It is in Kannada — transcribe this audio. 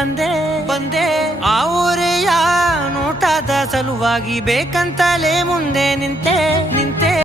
ಬಂದೆ ಬಂದೆ ಆ ಊರೆಯ ನೋಟದ ಸಲುವಾಗಿ ಬೇಕಂತಲೇ ಮುಂದೆ ನಿಂತೆ ನಿಂತೆ